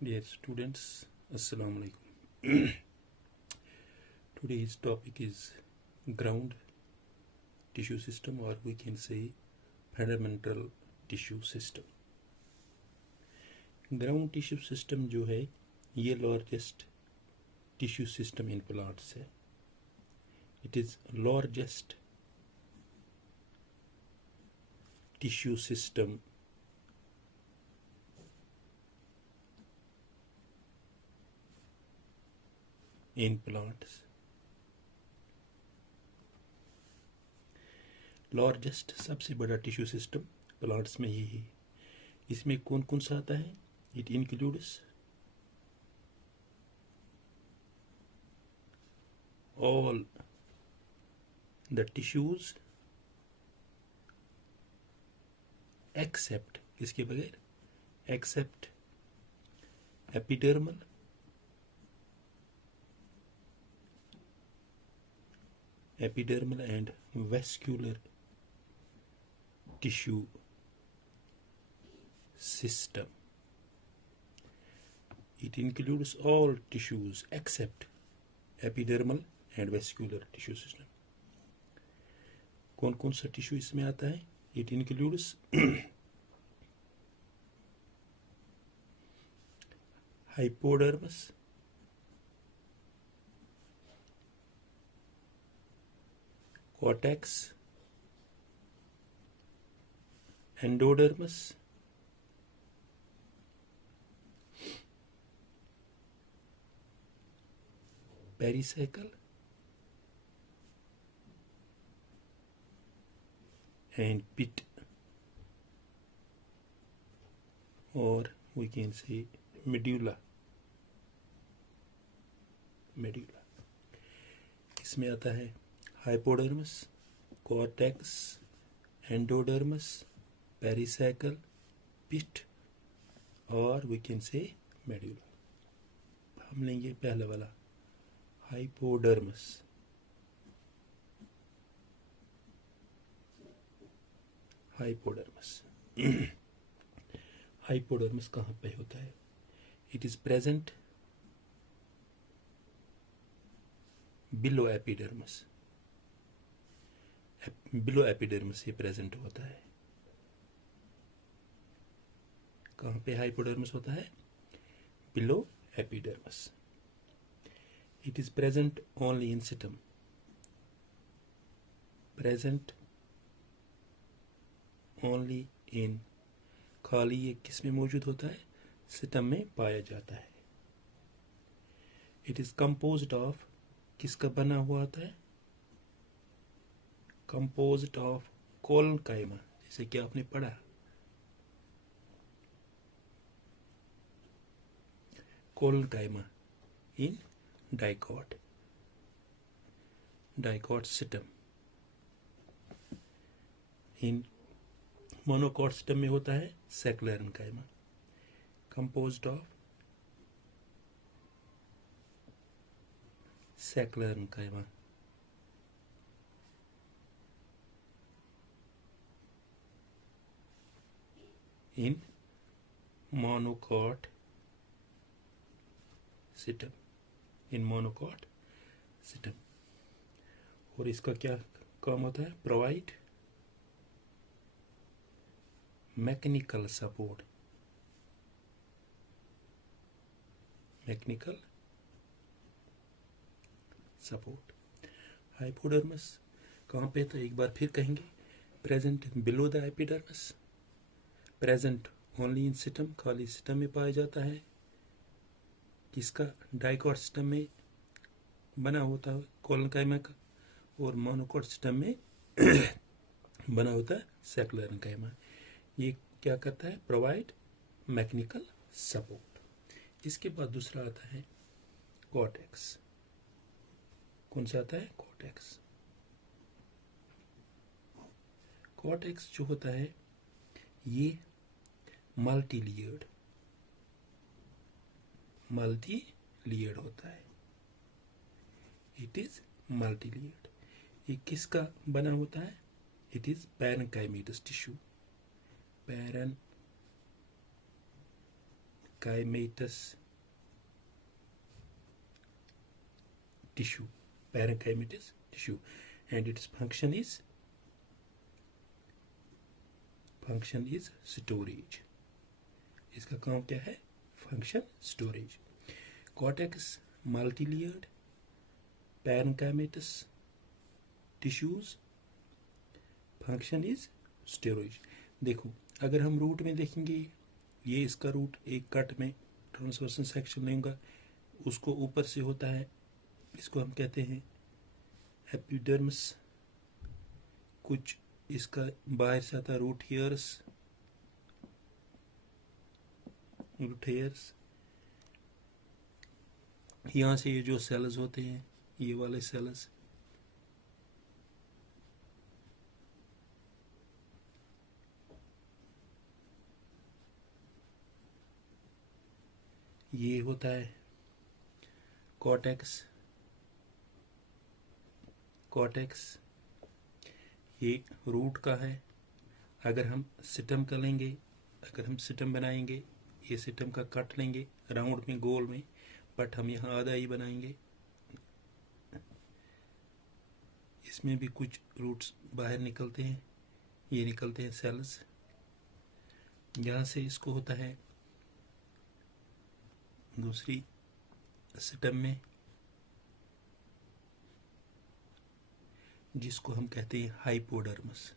Dear students, Assalamu alaikum. Today's topic is ground tissue system, or we can say fundamental tissue system. Ground tissue system जो है ये largest tissue system in plants है. It is largest tissue system in plants. Largest सबसे बड़ा tissue system plants में यही है. इसमें कौन कौन सा आता है? It includes all the tissues except, इसके बगैर, except epidermal, and vascular tissue system. It includes all tissues except epidermal and vascular tissue system. कौन कौन सा टिश्यू इसमें आता है? It includes hypodermis, cortex, endodermis, pericycle, and pit, or we can say medulla. इसमें आता है हाइपोडर्मस, कॉर्टेक्स, एंडोडर्मस, पेरिसाइकल, पिट, और वी कैन से मेड्यूला. हम लेंगे पहला वाला हाइपोडर्मस. हाइपोडर्मस कहाँ पे होता है? It is present below epidermis. Below epidermis ये प्रेजेंट होता है. कहाँ पे हाइपोडर्मस होता है? Below epidermis. It is present only in stem. Present only in, खाली ये किस में मौजूद होता है? सिटम में पाया जाता है. इट इज कंपोज्ड ऑफ, किसका बना हुआ होता है? कंपोज्ड ऑफ कोलनकाइमा, जैसे कि आपने पढ़ा. Collenchyma in dicot system. In monocot system में होता है sclerenchyma, composed of sclerenchyma. In monocot system, और इसका क्या काम होता है? Provide mechanical support. हाइपोडर्मस कहाँ पे था? एक बार फिर कहेंगे. Present below the epidermis, present only in system, खाली सिस्टम में पाया जाता है. किसका? डाइकॉट सिस्टम में बना होता है कोलनकाइमा का, और मोनोकॉट सिस्टम में बना होता है सेक्युलरनकाइमा. ये क्या करता है? Provide mechanical support. इसके बाद दूसरा आता है कॉर्टेक्स. कौन सा आता है? कॉर्टेक्स जो होता है ये मल्टीलियर्ड होता है. It is multilayered. ये किसका बना होता है? It is parenchymatous tissue. parenchymatous tissue, parenchymatous tissue, and its function is storage. इसका काम क्या है? Function storage. Cortex multilayered parenchymatous tissues, function is storage. देखो अगर हम रूट में देखेंगे, ये इसका रूट एक कट में ट्रांसवर्सन सेक्शन लेंगे, उसको ऊपर से होता है, इसको हम कहते हैं एपिडर्मिस. कुछ इसका बाहर से आता है रूट हेयर्स, यहाँ से ये जो सेल्स होते हैं, ये वाले सेल्स, ये होता है कॉर्टेक्स. ये रूट का है. अगर हम सिस्टम का लेंगे, अगर हम सिस्टम बनाएंगे, ये सिस्टम का कट लेंगे राउंड में, गोल में, बट हम यहाँ आधा ही बनाएंगे. इसमें भी कुछ रूट्स बाहर निकलते हैं, ये निकलते हैं सेल्स. यहाँ से इसको होता है दूसरी सिस्टम में, जिसको हम कहते हैं हाइपोडर्मस.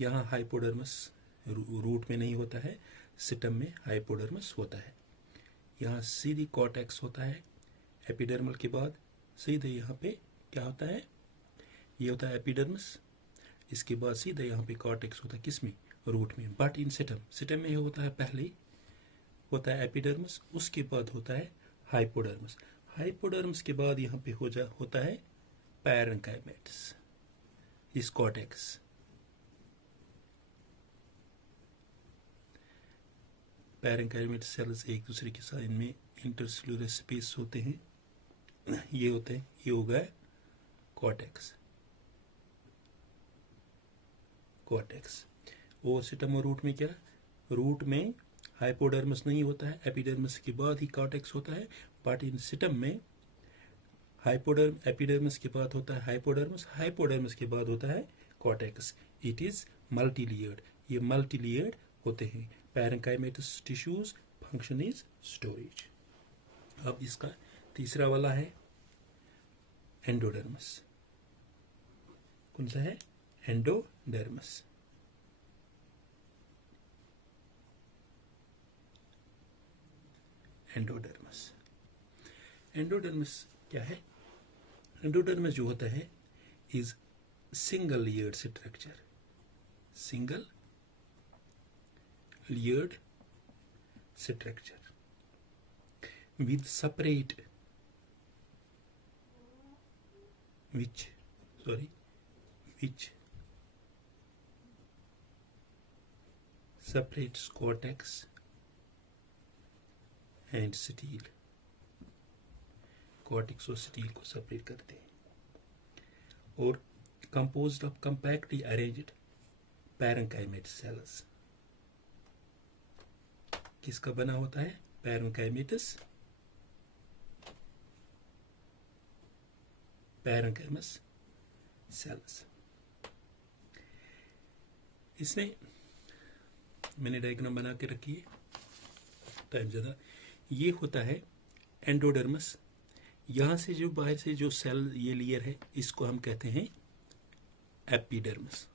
यहाँ हाइपोडर्मस रूट में नहीं होता है, सिस्टम में हाइपोडर्मस होता है. यहाँ सीधी कॉर्टेक्स होता है. एपिडर्मल के बाद सीधे यहाँ पे क्या होता है? ये होता है एपिडर्मस. इसके बाद सीधे यहाँ पे कॉर्टेक्स होता है. किसमें? रूट में. बट इन सिस्टम में होता है, पहले होता है एपिडर्मस, उसके बाद होता है हाइपोडर्मस. हाइपोडर्मस के बाद यहाँ पे होता है पैरेंकाइमेटस, इस कॉर्टेक्स. पैरेंकाइमेटस सेल्स एक दूसरे के साथ इनमें इंटरसेल्युलर स्पेस होते हैं, ये होते हैं. ये हो गया कॉर्टेक्स. और सिस्टम और रूट में क्या? रूट में हाइपोडर्मस नहीं होता है, एपिडर्मस के बाद ही कॉर्टेक्स होता है. बट इन सिस्टम में एपिडर्मस के बाद होता है हाइपोडर्मस के बाद होता है कॉर्टेक्स. It is multilayered. ये मल्टीलेयर्ड होते हैं. Parenchymatous tissues, function is storage. अब इसका तीसरा वाला है एंडोडर्मस. कौन सा है? एंडोडर्मस. एंडोडर्मस क्या है? एंडोडर्मस जो होता है is single layered structure. Single layered structure with separate which separates cortex and stele. Cortex और स्टील को सेपरेट करते हैं. और composed of compactly arranged parenchymatous cells. किसका बना होता है? parenchymatous cells. इसमें मैंने डायग्राम बना के रखी है, टाइम ज़्यादा. ये होता है एंडोडर्मस. यहाँ से जो बाहर से जो सेल ये लेयर है, इसको हम कहते हैं एपिडर्मस.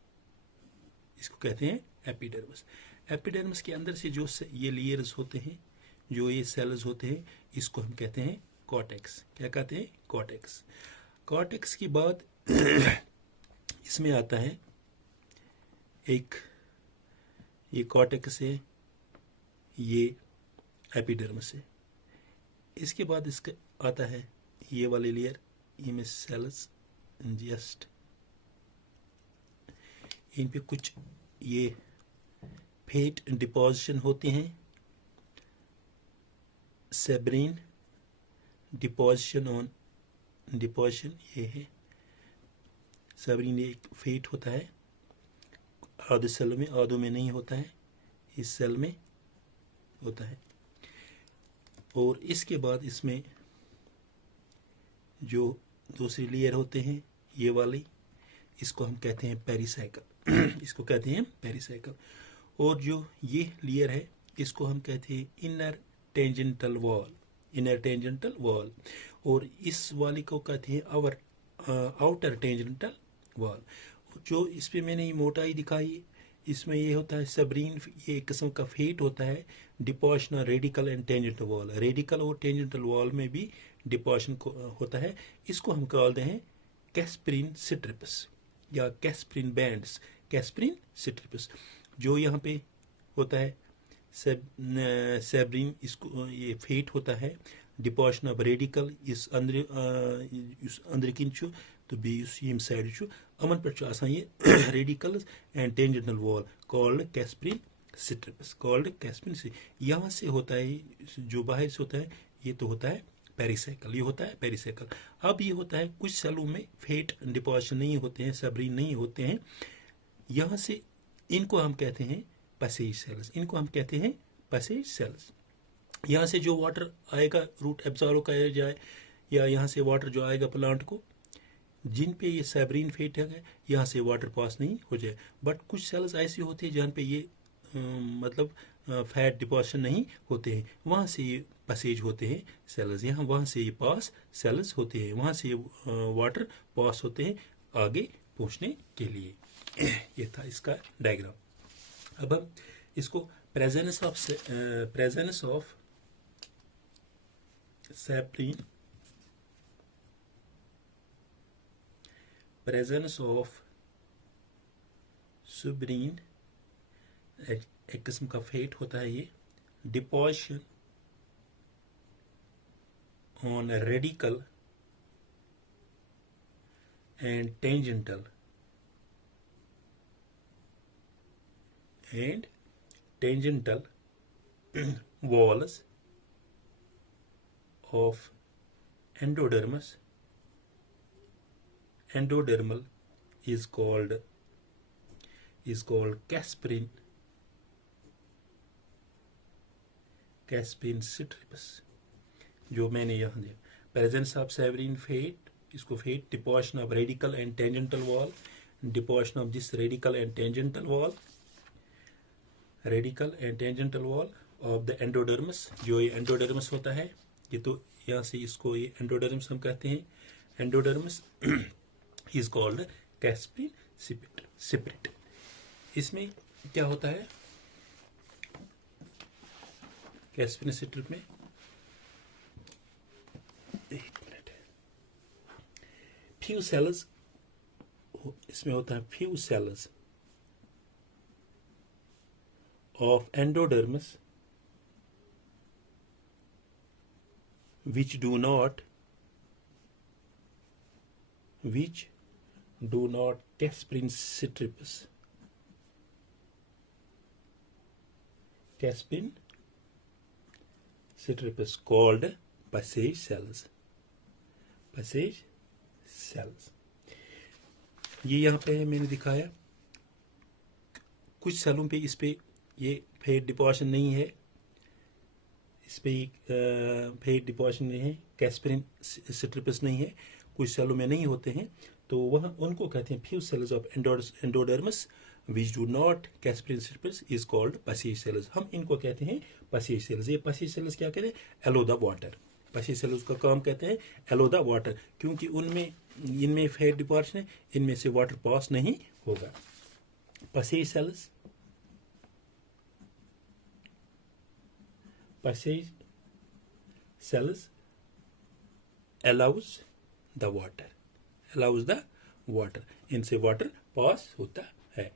एपिडर्मस के अंदर से जो ये लेयर्स होते हैं, जो ये सेल्स होते हैं, इसको हम कहते हैं कॉर्टेक्स. क्या कहते हैं? कॉर्टेक्स. कॉर्टेक्स के बाद इसमें आता है एक, ये कॉर्टेक्स है, ये एपिडर्मस है. इसके बाद इसका आता है ये वाली लेयर, इनमें सेल्स जस्ट, इन पे कुछ ये फेट डिपोजिशन होते हैं. सेब्रीन डिपोजिशन ये है. सेब्रीन एक फेट होता है. आधे सेल में, आधों में नहीं होता है, इस सेल में होता है। और इसके बाद इसमें जो दूसरी लेयर होते हैं ये वाली, इसको हम कहते हैं पेरिसाइकल इसको कहते हैं पेरिसाइकल। और जो ये लेयर है इसको हम कहते हैं इनर टेंजेंटल वॉल, इनर टेंजेंटल वॉल। और इस वाली को कहते हैं आउटर टेंजेंटल वॉल। जो इस पे मैंने ये मोटाई दिखाई, इसमें ये होता है सबरीन, ये एक किस्म का फेट होता है deposition radial and tangential wall. Radial और टेंजेंटल वॉल में भी डिपोजिशन होता है। इसको हम कहते हैं कैस्परिन स्ट्रिप्स या कैस्परिन बैंड्स, कैस्परिन स्ट्रिप्स। जो यहाँ पे होता है सेब्रिन, इसको ये फेट होता है डिपोजिशन ऑफ रेडिकल इस अंदर किन तो यम साइड अमन पे ये radials and tangential wall called Casparian strips, called Casparian. यहाँ से होता है जो बाहर से होता है ये तो होता है पेरिसाइकल, ये होता है पेरिसाइकल। अब ये होता है कुछ सेलों में फेट डिपोजिशन नहीं होते हैं, सबरीन नहीं होते हैं। यहाँ से इनको हम कहते हैं पैसेज सेल्स, इनको हम कहते हैं पैसेज सेल्स। यहाँ से जो वाटर आएगा रूट एब्जॉर्व किया जाए, या यहाँ से वाटर जो आएगा प्लांट को, जिन पे ये सैबरीन फेट है यहाँ से वाटर पास नहीं हो जाए। बट कुछ सेल्स ऐसी होती है जहाँ पे ये मतलब फैट डिपोजिशन नहीं होते हैं, वहाँ से ये पैसेज होते हैं सेल्स। यहाँ वहाँ से ये पास सेल्स होते हैं, वहाँ से ये वाटर पास होते हैं आगे पहुँचने के लिए। ये था इसका डायग्राम। अब हम इसको presence of suberin, presence of suberin, एक किस्म का फेट होता है ये, deposition on radial and tangential walls of endodermis. Endodermal is called Casprin strips. जो मैंने यहाँ दिया प्रेजेंस ऑफ सेवरीन फेट, इसको fat deposition of radial and tangential wall, deposition of this radial and tangential wall, radial and tangential wall of the endodermis. जो ये endodermis होता है, ये तो यहाँ से इसको ये एंडोडर्मस हम कहते हैं। Endodermis is called कैस्परिन spirit. इसमें क्या होता है कैस्परिन स्पिरिट में, एक मिनट, फ्यू सेल्स इसमें होता है, few cells of endodermis which do not Casprin stripes, called passage cells, ये यहाँ पे है, मैंने दिखाया। कुछ सेलों पे इस पे ये फेट डिपोजिशन नहीं है, इस पे फेट डिपोजिशन नहीं है, कैस्परिन स्ट्रिप्स नहीं है, कुछ सेलों में नहीं होते हैं, तो वहाँ उनको कहते हैं few cells of endodermis which do not Casparian strips is called passage cells. हम इनको कहते हैं पैसेज सेल्स। ये पैसेज सेल्स क्या कहते हैं, allow the water. Passage cells का काम कहते हैं एलो द वाटर, क्योंकि इनमें फेट डिपोजिशन है, इनमें से वाटर पास नहीं होगा। Passage sales, passage cells allows the water, इनसे वाटर पास होता है।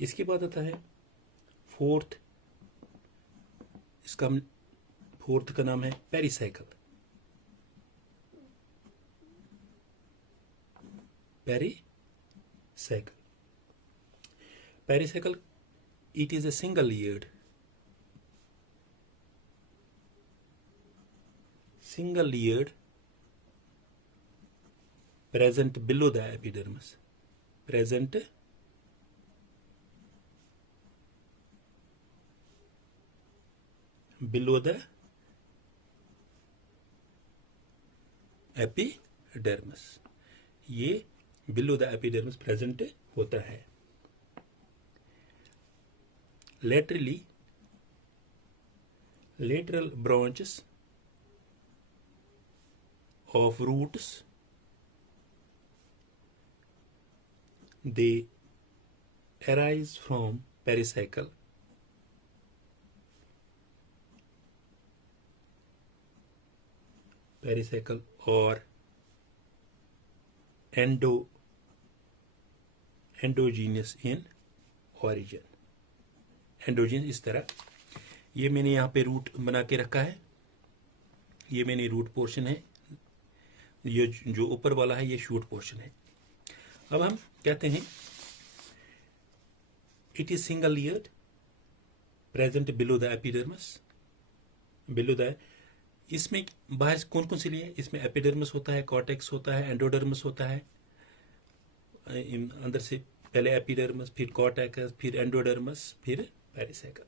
इसके बाद आता है फोर्थ का नाम है pericycle. Pericycle it is a single layered present below the epidermis, present below the epidermis. ये below the epidermis present होता है. Lateral branches of roots, they arise from pericycle or endogenous in origin. Endogenous इस तरह, ये मैंने यहाँ पे root बना के रखा है, ये मैंने रूट पोर्शन है, ये जो ऊपर वाला है ये शूट पोर्शन है. अब हम कहते हैं it is single layered, present below the epidermis. Below the, इसमें बाहर कौन कौन सी लेयर? इसमें एपिडर्मिस होता है, कॉर्टेक्स होता है, एंडोडर्मिस होता है. अंदर से पहले एपिडर्मिस, फिर कॉर्टेक्स, फिर एंडोडर्मिस, फिर पेरिसाइकल.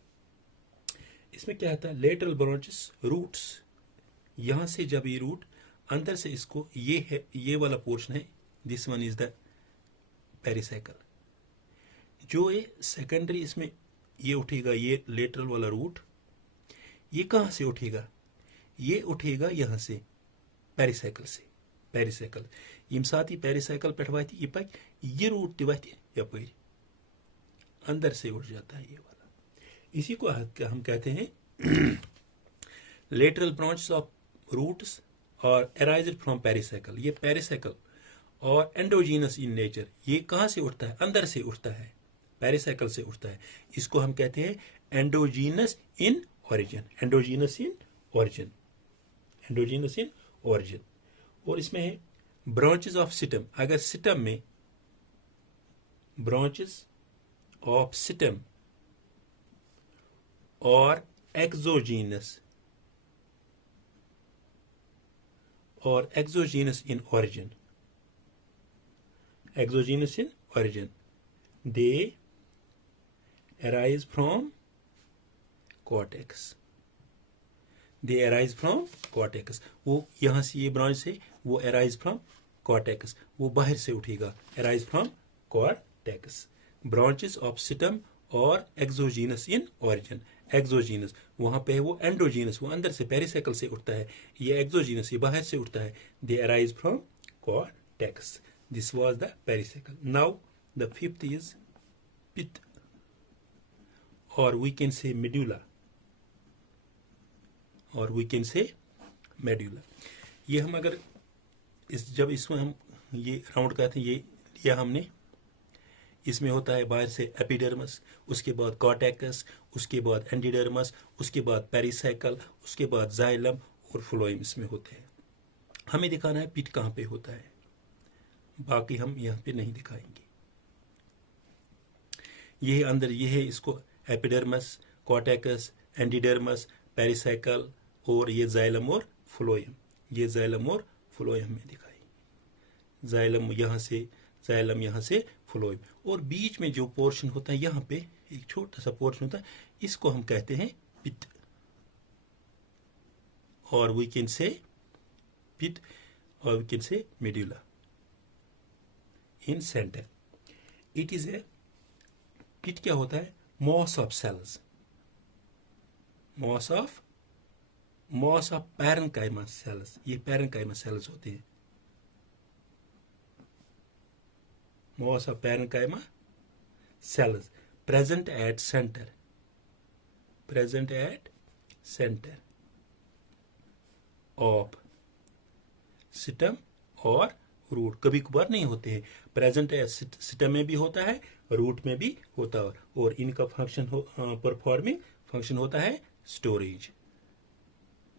इसमें क्या होता है? Lateral branches, roots. यहां से जब ये रूट अंदर से इसको, ये है, ये वाला पोर्शन है, this one is the pericycle. जो ये सेकेंडरी इसमें ये उठेगा, ये लेटरल वाला रूट, ये कहां से उठेगा? ये उठेगा यहां से, पेरिसाइकल से. पेरिसाइकल यम साथ ही पेरिसाइकल पे वात ये रूट तथ यपरि अंदर से उठ जाता है ये वाला. इसी को हम कहते हैं लेटरल ब्रांचेस ऑफ रूट्स और अराइज्ड फ्रॉम पेरिसाइकल. ये पेरिसाइकल और एंडोजीनस इन नेचर, ये कहां से उठता है? अंदर से उठता है, पेरिसाइकल से उठता है. इसको हम कहते हैं endogenous in origin. Endogenous in origin, endogenous in origin. और इसमें है ब्रांचेस ऑफ सिस्टम. अगर सिस्टम में ब्रांचेस ऑफ सिस्टम और exogenous in origin, exogenous in origin, they arise from cortex. They arise from cortex. वो यहां से ये ब्रांच से वो arise from cortex, वो बाहर से उठेगा, arise from cortex. Branches of system और exogenous in origin. एक्सोजीनस वहां पे है, वो एंडोजीनस वो अंदर से पेरिसाइकल से उठता है, ये एक्सोजीनस ये बाहर से उठता है. They arise from cortex. This was the pericycle. Now the fifth is pith, और वी कैन से मेडुला, और वी कैन से मेडुला. ये हम अगर जब इसमें हम ये राउंड कहते हैं, ये लिया हमने, इसमें होता है बाहर से एपिडर्मस, उसके बाद कॉर्टेक्स, उसके बाद एंडोडर्मस, उसके बाद पेरिसाइकल, उसके बाद जाइलम और फ्लोएम इसमें होते हैं. हमें दिखाना है पिट कहाँ पे होता है, बाकी हम यहाँ पे नहीं दिखाएंगे. ये अंदर ये है, इसको एपिडर्मस, कॉर्टेक्स, एंडोडर्मस, पेरिसाइकल और ये जाइलम और फ्लोएम. ये जाइलम और फ्लोएम में दिखाई. जाइलम यहाँ से, जाइलम यहाँ से, फ्लोएम. और बीच में जो पोर्शन होता है यहाँ पे एक छोटा सा पोर्शन होता है, इसको हम कहते हैं पिट, और वी कैन से पिट, और we can say medulla in centre. It is a pith क्या होता है? Mass of cells, mass of parenchyma cells. ये पैरेन्काइमा सेल्स होते हैं, moss of parenchyma cells present at center of system और root. कभी कभार नहीं होते हैं. प्रेजेंट सिस्टम में भी होता है, रूट में भी होता है, और इनका फंक्शन परफॉर्मिंग फंक्शन होता है स्टोरेज.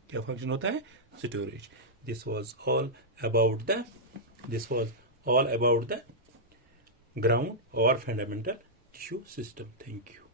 क्या फंक्शन होता है? Storage. This was all about the ground or fundamental tissue system. Thank you.